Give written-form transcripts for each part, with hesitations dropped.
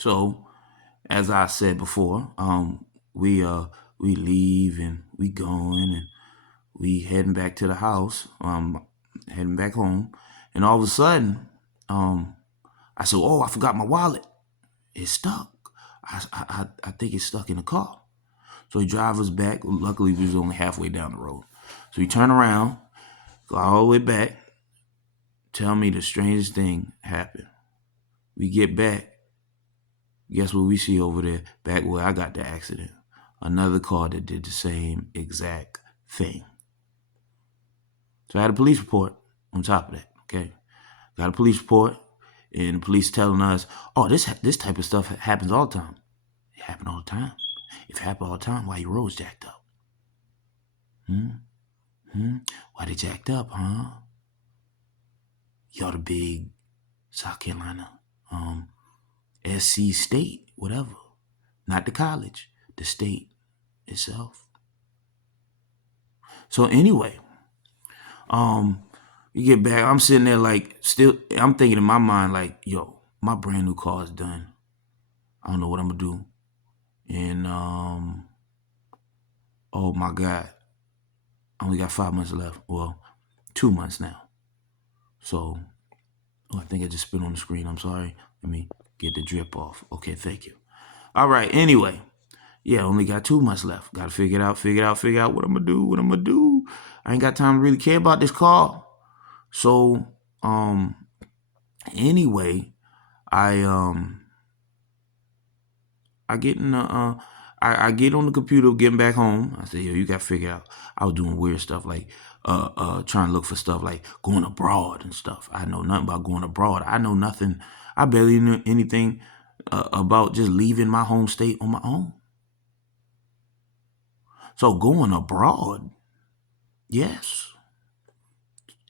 So, as I said before, we we leave and we going and we heading back to the house, heading back home, and all of a sudden, um, I said, "Oh, I forgot my wallet. It's stuck. I think it's stuck in the car." So he drives us back. Luckily, we was only halfway down the road. So he turn around, go all the way back, tell me the strangest thing happened. We get back. Guess what we see over there, back where I got the accident? Another car that did the same exact thing. So I had a police report on top of that, okay? Got a police report, and the police telling us, oh, this type of stuff happens all the time. It happened all the time. If it happened all the time, why your roads jacked up? Why they jacked up, huh? Y'all the big South Carolina, SC State, whatever. Not the college, the state itself. So anyway, you get back, I'm sitting there like still, I'm thinking in my mind like, yo, my brand new car is done. I don't know what I'm gonna do. And oh my God, I only got 5 months left. Well, 2 months now. So, I think I just spit on the screen. I'm sorry. Let me get the drip off. Okay, thank you. All right. Anyway, yeah, only got 2 months left. Got to figure out what I'm gonna do. I ain't got time to really care about this car. So, anyway, I get in the I get on the computer getting back home. I said, yo, you gotta figure out. I was doing weird stuff like trying to look for stuff like going abroad and stuff. I know nothing about going abroad. I know nothing. I barely knew anything about just leaving my home state on my own. So going abroad, yes.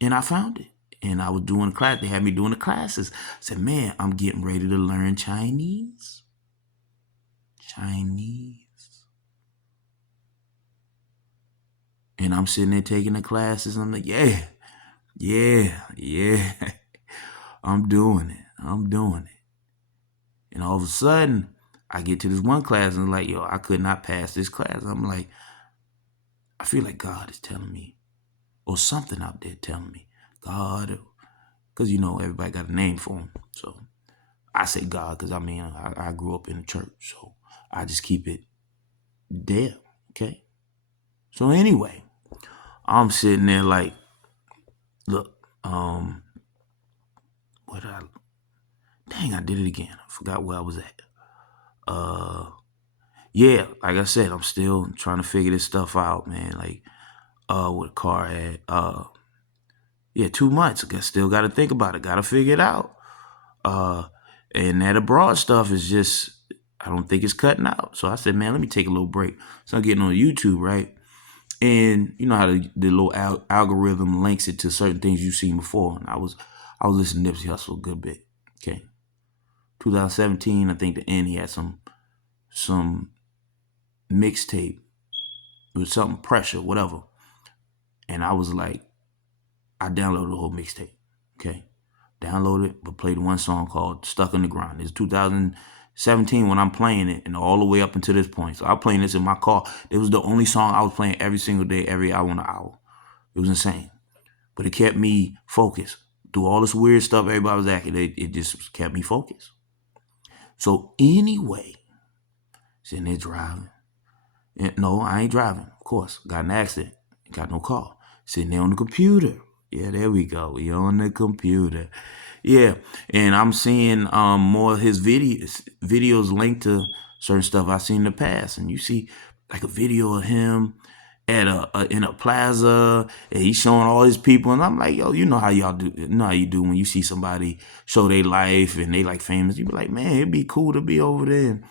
And I found it. And I was doing a class. They had me doing the classes. I said, man, I'm getting ready to learn Chinese. And I'm sitting there taking the classes. I'm like, yeah. I'm doing it. And all of a sudden, I get to this one class and I'm like, yo, I could not pass this class. I'm like, I feel like God is telling me, or something out there telling me, God, because everybody got a name for him. So I say God because I grew up in the church, so I just keep it there. Okay. So anyway, I'm sitting there like, look, what I dang, I did it again. I forgot where I was at. Yeah, like I said, I'm still trying to figure this stuff out, man. Like, what a car had. Yeah, 2 months. I still got to think about it. Got to figure it out. And that abroad stuff is just, I don't think it's cutting out. So I said, man, let me take a little break. So I'm getting on YouTube, right? And you know how the little algorithm links it to certain things you've seen before. And I was listening to Nipsey Hussle a good bit. Okay. 2017, I think the end, he had some mixtape with something pressure, whatever. And I was like, I downloaded the whole mixtape. Okay. Downloaded, but played one song called Stuck in the Ground. It's 2017 when I'm playing it and all the way up until this point. So I'm playing this in my car. It was the only song I was playing every single day, every hour on the hour. It was insane. But it kept me focused. Through all this weird stuff everybody was acting, it just kept me focused. So anyway, sitting there driving. And no, I ain't driving, of course. Got an accident. Got no car. Sitting there on the computer. Yeah, there we go. We on the computer. Yeah, and I'm seeing more of his videos linked to certain stuff I've seen in the past. And you see like a video of him at in a plaza, and he's showing all his people, and I'm like, yo, you know how y'all do, you know how you do when you see somebody show their life and they like famous. You be like, man, it'd be cool to be over there and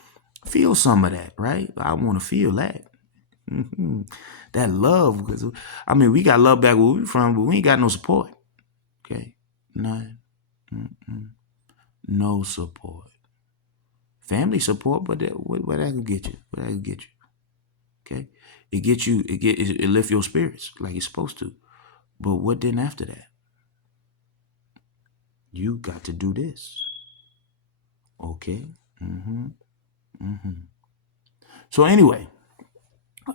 feel some of that, right? I want to feel that. That love, because we got love back where we from, but we ain't got no support. Okay, none, no support. Family support, but what that can get you? What that can get you? Okay, it gets you. It lift your spirits like it's supposed to. But what then after that? You got to do this. Okay, Mm-hmm. Mm-hmm. So anyway,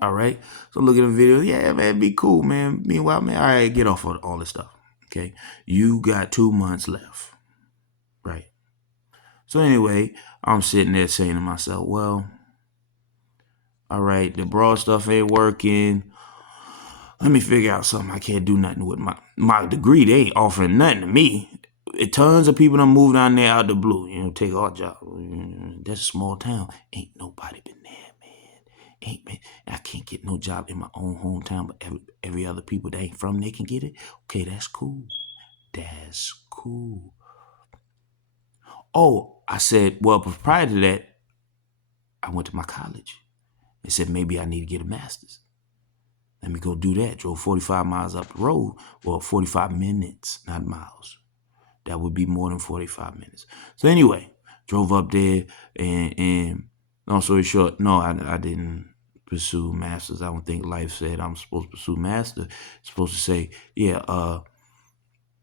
all right. So look at the video. Yeah, man, be cool, man. Meanwhile, man, all right, get off of all this stuff. Okay. You got 2 months left. Right. So anyway, I'm sitting there saying to myself, well, all right, the broad stuff ain't working. Let me figure out something. I can't do nothing with my degree. They ain't offering nothing to me. Tons of people done moved down there out the blue. Take our job. That's a small town. Ain't nobody been there, man. Ain't man. I can't get no job in my own hometown, but every other people that ain't from there can get it. Okay, that's cool. That's cool. Oh, I said, well, prior to that, I went to my college. They said maybe I need to get a master's. Let me go do that. Drove 45 miles up the road. Well, 45 minutes, not miles. That would be more than 45 minutes. So anyway, drove up there and long story short, no, I didn't pursue masters. I don't think life said I'm supposed to pursue master. It's supposed to say, yeah,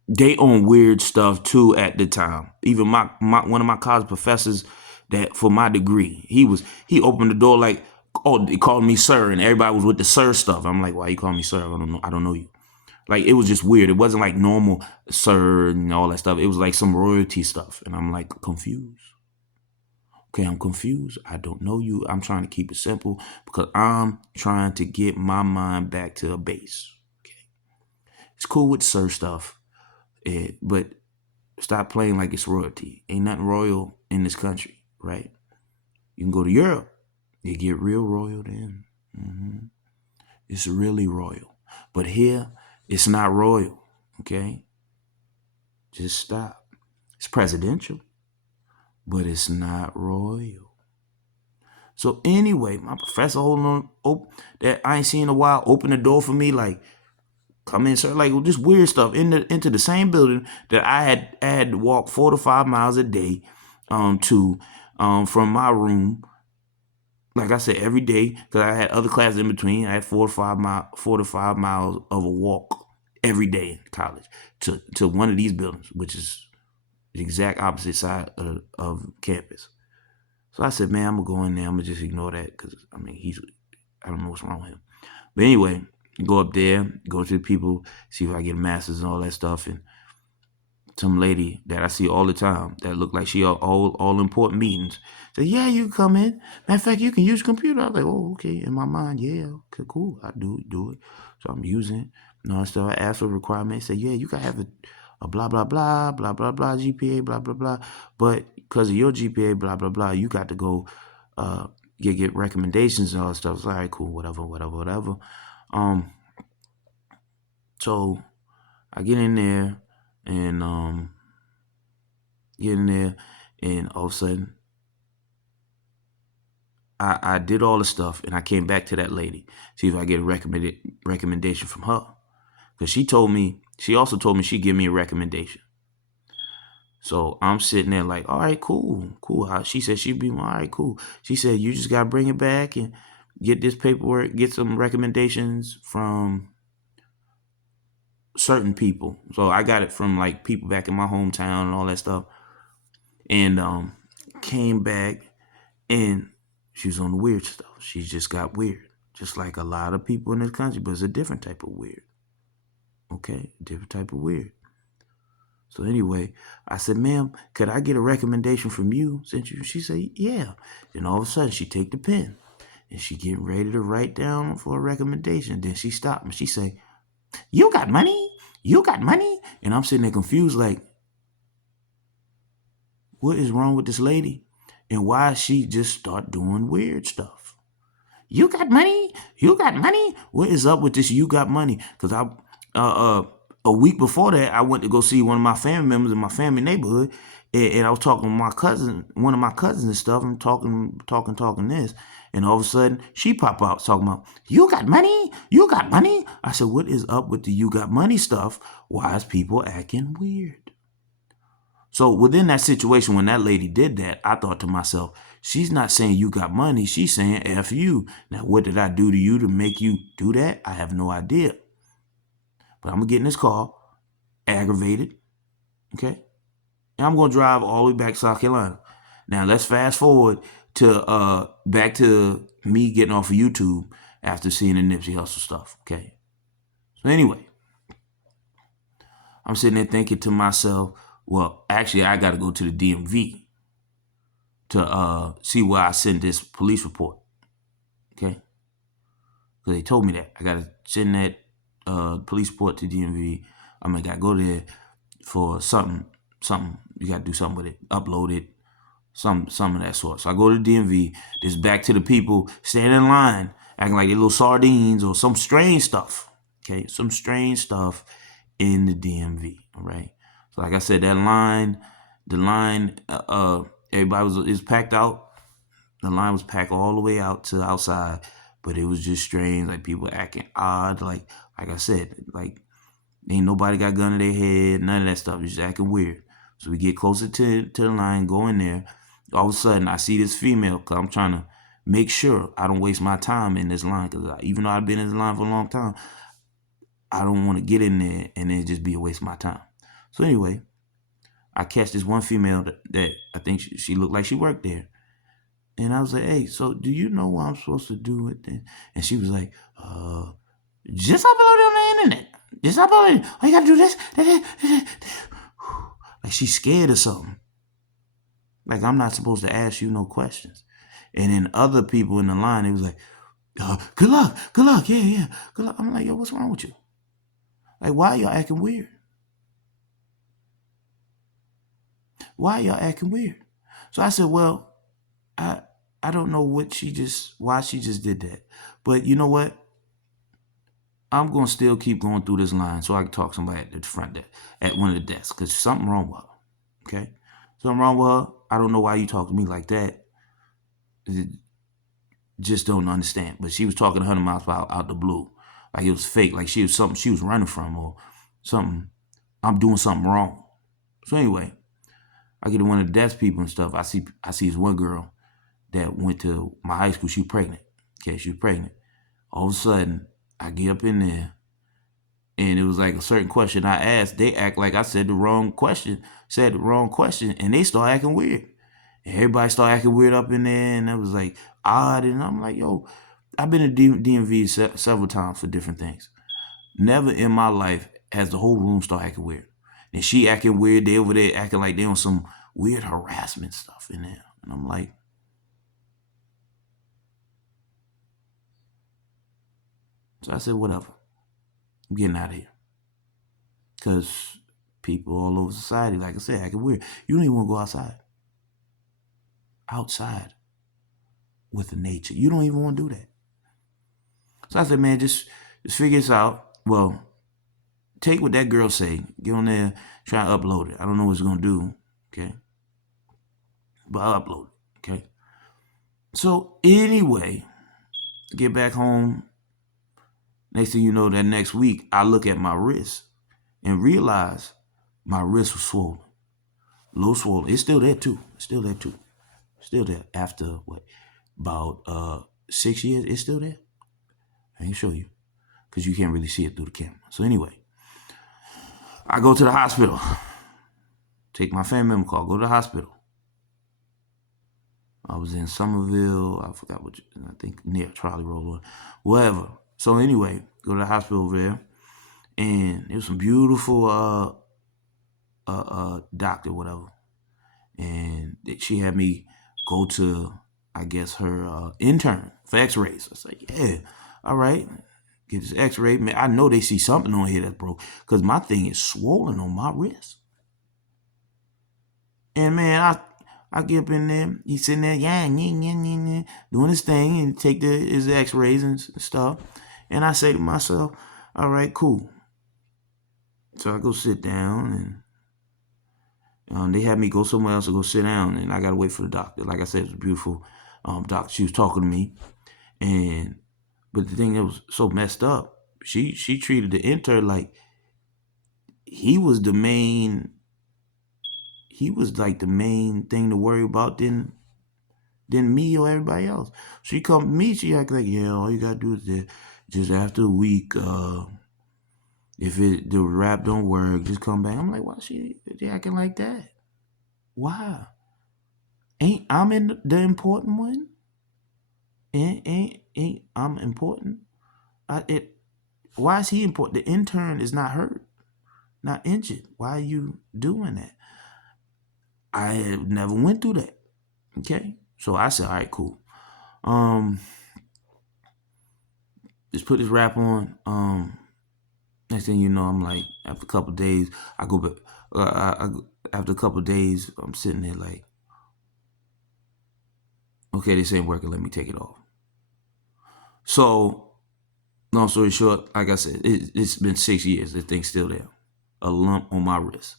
they own weird stuff too at the time. Even my one of my college professors that for my degree, he opened the door like, oh, they called me sir, and everybody was with the sir stuff. I'm like, why you call me sir? I don't know you. Like, it was just weird. It wasn't like normal sir and all that stuff. It was like some royalty stuff. And I'm like, confused. Okay, I'm confused. I don't know you. I'm trying to keep it simple because I'm trying to get my mind back to a base. Okay. It's cool with sir stuff, but stop playing like it's royalty. Ain't nothing royal in this country, right? You can go to Europe. You get real royal then. Mm-hmm. It's really royal. But here, it's not royal, okay? Just stop. It's presidential, but it's not royal. So anyway, my professor holding on, that I ain't seen in a while, opened the door for me, like, come in, sir, like just weird stuff into the same building that I had to walk 4 to 5 miles a day to from my room. Like I said, every day, because I had other classes in between. I had 4 to 5 miles of a walk every day in college to one of these buildings, which is the exact opposite side of campus. So I said, man, I'm gonna go in there. I'm gonna just ignore that because I mean I don't know what's wrong with him. But anyway, go up there, go to the people, see if I get a master's and all that stuff. And some lady that I see all the time that look like she all important meetings said, yeah, you can come in. Matter of fact, you can use the computer. I was like, oh, okay. In my mind, yeah, okay, cool. I do it. So I'm using it. And all that stuff. I asked for requirements. Say, yeah, you can have a blah, blah, blah, blah, blah, blah, GPA, blah, blah, blah. But because of your GPA, blah, blah, blah, you got to go get recommendations and all that stuff. It's like, all right, cool, whatever. So I get in there and all of a sudden I did all the stuff and I came back to that lady, see if I get a recommendation from her. Because she also told me she'd give me a recommendation. So I'm sitting there like, all right, cool. She said she'd be all right, cool. She said, you just gotta bring it back and get this paperwork, get some recommendations from certain people. So I got it from like people back in my hometown and all that stuff. And came back and she was on the weird stuff. She just got weird. Just like a lot of people in this country, but it's a different type of weird. Okay? A different type of weird. So anyway, I said, ma'am, could I get a recommendation from you? She said, yeah. Then all of a sudden she take the pen and she getting ready to write down for a recommendation. Then she stopped me. She say, you got money? You got money? And I'm sitting there confused like, what is wrong with this lady? And why she just start doing weird stuff? You got money? You got money? What is up with this you got money? Because a week before that, I went to go see one of my family members in my family neighborhood, and I was talking with my cousin, one of my cousins and stuff. I'm talking this, and all of a sudden she pop out talking about, you got money? You got money? I said, what is up with the you got money stuff? Why is people acting weird? So within that situation, when that lady did that, I thought to myself, she's not saying you got money. She's saying F you. Now, what did I do to you to make you do that? I have no idea. But I'm going to get in this car, aggravated, okay? And I'm going to drive all the way back to South Carolina. Now let's fast forward to back to me getting off of YouTube after seeing the Nipsey Hussle stuff. Okay. So anyway, I'm sitting there thinking to myself, well, actually, I got to go to the DMV to see where I sent this police report. Okay. Because they told me that. I got to send that police report to DMV. I mean, I got to go there for something. You got to do something with it. Upload it. Some of that sort. So I go to the DMV. This back to the people standing in line, acting like they're little sardines or some strange stuff. Okay. Some strange stuff in the DMV. All right. So like I said, the line, everybody is packed out. The line was packed all the way out to the outside, but it was just strange. Like people acting odd. Like I said, like ain't nobody got a gun in their head. None of that stuff. Just acting weird. So we get closer to the line, go in there. All of a sudden, I see this female. Cause I'm trying to make sure I don't waste my time in this line. Cause even though I've been in this line for a long time, I don't want to get in there and then just be a waste of my time. So anyway, I catch this one female that I think she looked like she worked there. And I was like, hey, so do you know what I'm supposed to do with this? And she was like, just upload it on the internet. Just upload it. Oh, you gotta do this. Like she's scared or something. Like I'm not supposed to ask you no questions. And then other people in the line, it was like, good luck, yeah, good luck. I'm like, yo, what's wrong with you? Like, why y'all acting weird? Why y'all acting weird? So I said, well, I don't know why she just did that. But you know what? I'm going to still keep going through this line so I can talk to somebody at the front desk, at one of the desks, because something wrong with her. Okay? Something wrong with her. I don't know why you talk to me like that. Just don't understand. But she was talking 100 miles per hour out the blue. Like it was fake. Like she was something she was running from or something. I'm doing something wrong. So anyway, I get to one of the desk people and stuff. I see this one girl that went to my high school. She was pregnant. Okay, she was pregnant. All of a sudden, I get up in there, and it was like a certain question I asked. They act like I said the wrong question, and they start acting weird. And everybody started acting weird up in there, and it was like odd. And I'm like, yo, I've been to DMV several times for different things. Never in my life has the whole room started acting weird. And she acting weird. They over there acting like they on some weird harassment stuff in there. And I'm like, so I said, whatever. I'm getting out of here. Because people all over society, like I said, acting weird. You don't even want to go outside. Outside with the nature. You don't even want to do that. So I said, man, just figure this out. Well, take what that girl say. Get on there, try to upload it. I don't know what it's going to do, okay? But I'll upload it, okay? So anyway, get back home. Next thing you know, that next week, I look at my wrist and realize my wrist was swollen. Low swollen. It's still there too. Still there after what? About 6 years. It's still there. I ain't show you. Because you can't really see it through the camera. So anyway, I go to the hospital. Take my family member call. Go to the hospital. I was in Somerville. I forgot I think near Trolley Road. Whatever. So anyway, go to the hospital over there. And it was some beautiful doctor, whatever. And she had me go to, I guess, her intern for x-rays. I was like, yeah, all right. Get this x-ray. Man, I know they see something on here that's broke. Because my thing is swollen on my wrist. And man, I get up in there. He's sitting there, doing his thing and take his x-rays and stuff. And I say to myself, all right, cool. So I go sit down and they had me go somewhere else to go sit down, and I got to wait for the doctor. Like I said, it was a beautiful doctor. She was talking to me. But the thing that was so messed up, she treated the intern like he was like the main thing to worry about than me or everybody else. She come to me, she act like, yeah, all you gotta do is that just after a week, if the rap don't work, just come back. I'm like, why she acting like that? Why? Ain't I'm in the important one? Ain't I'm important? Why is he important? The intern is not hurt, not injured. Why are you doing that? I have never went through that. Okay. So I said, all right, cool. Just put this rap on. Next thing you know, I'm like, after a couple of days, I go back. After a couple of days, I'm sitting there like, okay, this ain't working. Let me take it off. So, long story short, like I said, it's been 6 years. The thing's still there, a lump on my wrist.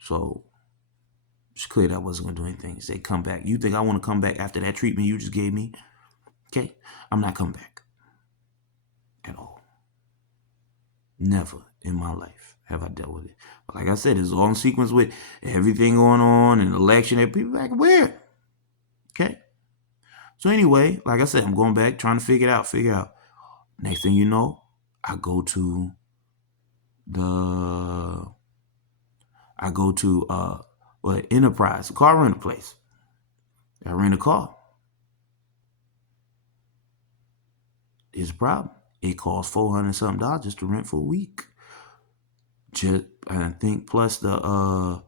So it's clear that I wasn't gonna do anything. Say, come back. You think I want to come back after that treatment you just gave me? Okay, I'm not coming back at all. Never in my life have I dealt with it. But like I said, it's all in sequence with everything going on and election and people back weird. Okay. So anyway, like I said, I'm going back, trying to figure it out. Next thing you know, I go to Enterprise, a car rental place. I rent a car. Here's the problem. It costs $400 something just to rent for a week. Just, I think, plus the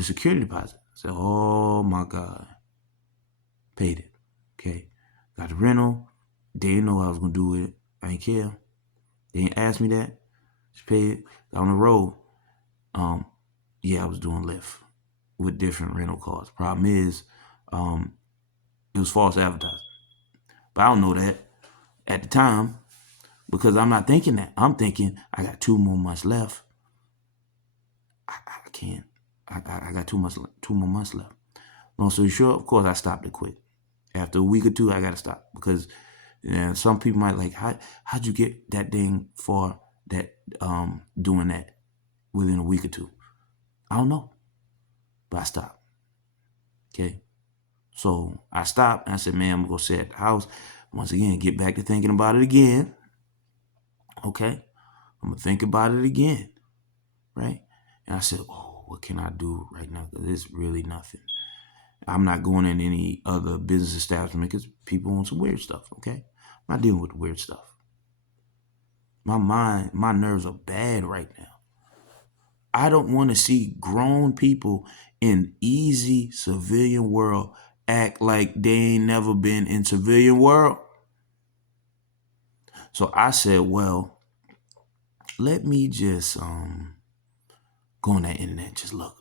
security deposit. So, oh my God. Paid it. Okay. Got the rental. They didn't know what I was gonna do with it. I ain't care. They didn't ask me that. Just paid it. Got on the road. Yeah, I was doing Lyft with different rental cars. Problem is, it was false advertising. But I don't know that at the time because I'm not thinking that. I'm thinking I got 2 more months left. I can't. I got 2 more months left. Long story short, of course, I stopped and quit. After a week or two, I got to stop because some people might like, how'd you get that thing for that, doing that within a week or two? I don't know, but I stopped. Okay. So I stopped and I said, man, I'm going to sit at the house. Once again, get back to thinking about it again. Okay. I'm going to think about it again. Right. And I said, oh, what can I do right now? Because it's really nothing. I'm not going in any other business establishment because people want some weird stuff. Okay. I'm not dealing with the weird stuff. My nerves are bad right now. I don't want to see grown people in easy civilian world act like they ain't never been in civilian world. So I said, well, let me just go on that internet, just look.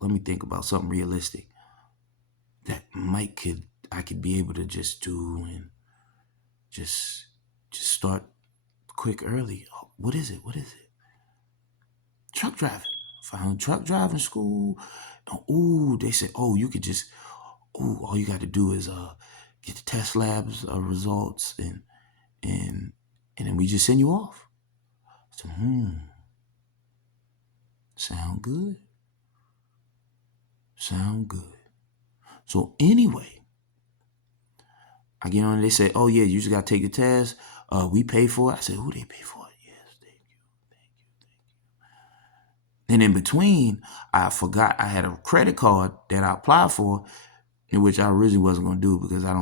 Let me think about something realistic that I could be able to just do and just start quick early. Oh, what is it? Truck driving. Found truck driving school. Ooh, they said, oh, you could just, all you got to do is get the test labs results and then we just send you off. So, sound good. So anyway, I get on. They say, oh yeah, you just got to take the test. We pay for it. I said, who they pay for it? Yes, thank you. And in between, I forgot I had a credit card that I applied for, in which I originally wasn't going to do because I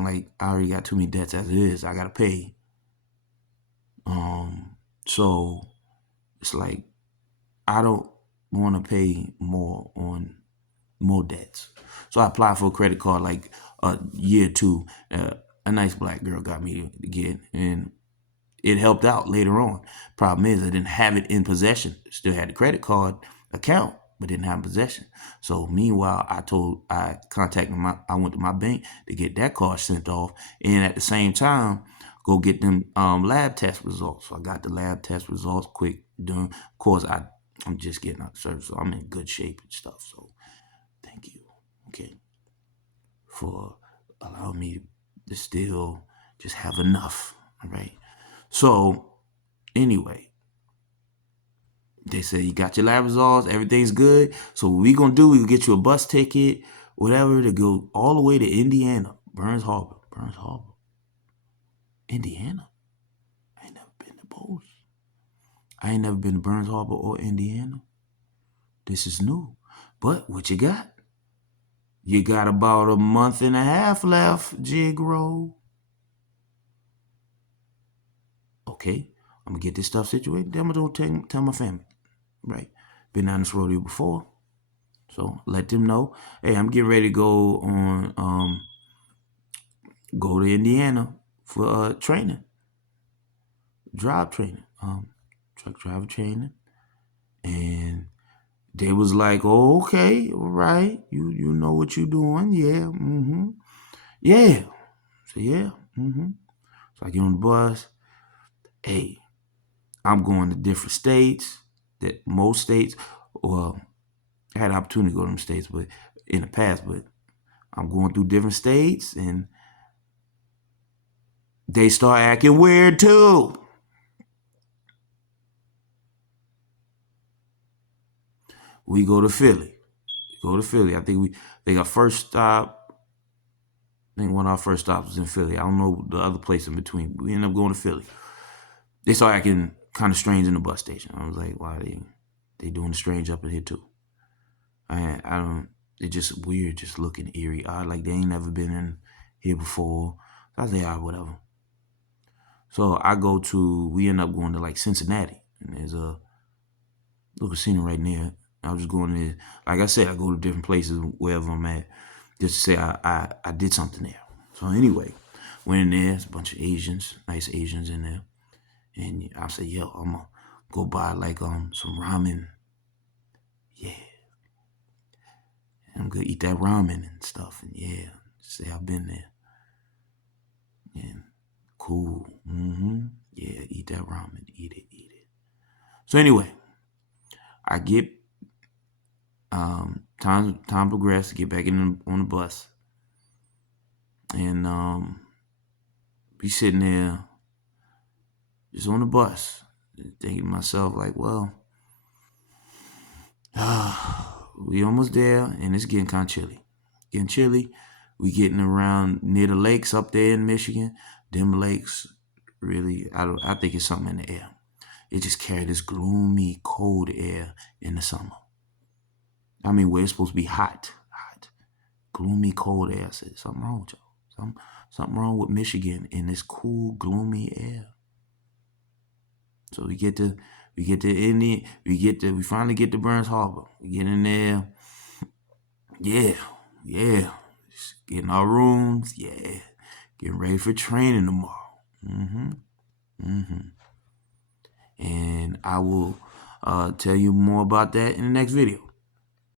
already got too many debts as it is. I got to pay. So it's like, I don't want to pay more on more debts. So I applied for a credit card like a year or two. A nice black girl got me to get, and it helped out later on. Problem is, I didn't have it in possession. Still had the credit card account, but didn't have possession. So meanwhile, I went to my bank to get that card sent off, and at the same time, go get them lab test results. So I got the lab test results quick. Of course, I'm just getting out of service, so I'm in good shape and stuff. So thank you, okay, for allowing me to still just have enough. All right. So anyway, they say you got your lab results, everything's good. So what we gonna do, we gonna get you a bus ticket, whatever, to go all the way to Indiana, Burns Harbor, Indiana. I ain't never been to both. I ain't never been to Burns Harbor or Indiana. This is new. But what you got? You got about a month and a half left, Jig Roll. Okay, I'm gonna get this stuff situated. Then I'm gonna tell my family. Right. Been down this rodeo before. So let them know. Hey, I'm getting ready to go on go to Indiana for training. Drive training. Truck driver training. And they was like, oh, okay, all right. You know what you doing. Yeah. Mm-hmm. Yeah. So yeah. Mm-hmm. So I get on the bus. Hey, I'm going to different states. That most states, well, I had the opportunity to go to them states, but in the past, but I'm going through different states and they start acting weird too. We go to Philly. I think they got first stop. I think one of our first stops was in Philly. I don't know the other place in between. We ended up going to Philly. They started acting kind of strange in the bus station. I was like, why they doing the strange up in here too? I don't. It's just weird, just looking eerie, odd, like they ain't never been in here before. So I was like, all right, whatever. So we end up going to like Cincinnati, and there's a little casino right near. I was just going there. Like I said, I go to different places wherever I'm at, just to say I did something there. So anyway, went in there. There's a bunch of Asians, nice Asians in there, and I said, yo, I'm gonna go buy like some ramen. Yeah, I'm gonna eat that ramen and stuff, and yeah, say I've been there. Yeah, cool. Mm-hmm. Yeah, eat that ramen. Eat it. So anyway, I get time progressed, get back on the bus, and be sitting there just on the bus, thinking to myself like, well, we almost there, and it's getting kind of chilly. Getting chilly. We getting around near the lakes up there in Michigan. Them lakes, really, I think it's something in the air. It just carry this gloomy, cold air in the summer. I mean, where it's supposed to be hot, gloomy, cold air. I said, something wrong with y'all. Something wrong with Michigan in this cool, gloomy air. So we finally get to Burns Harbor. We get in there. Yeah. Just getting our rooms. Yeah. Getting ready for training tomorrow. And I will tell you more about that in the next video.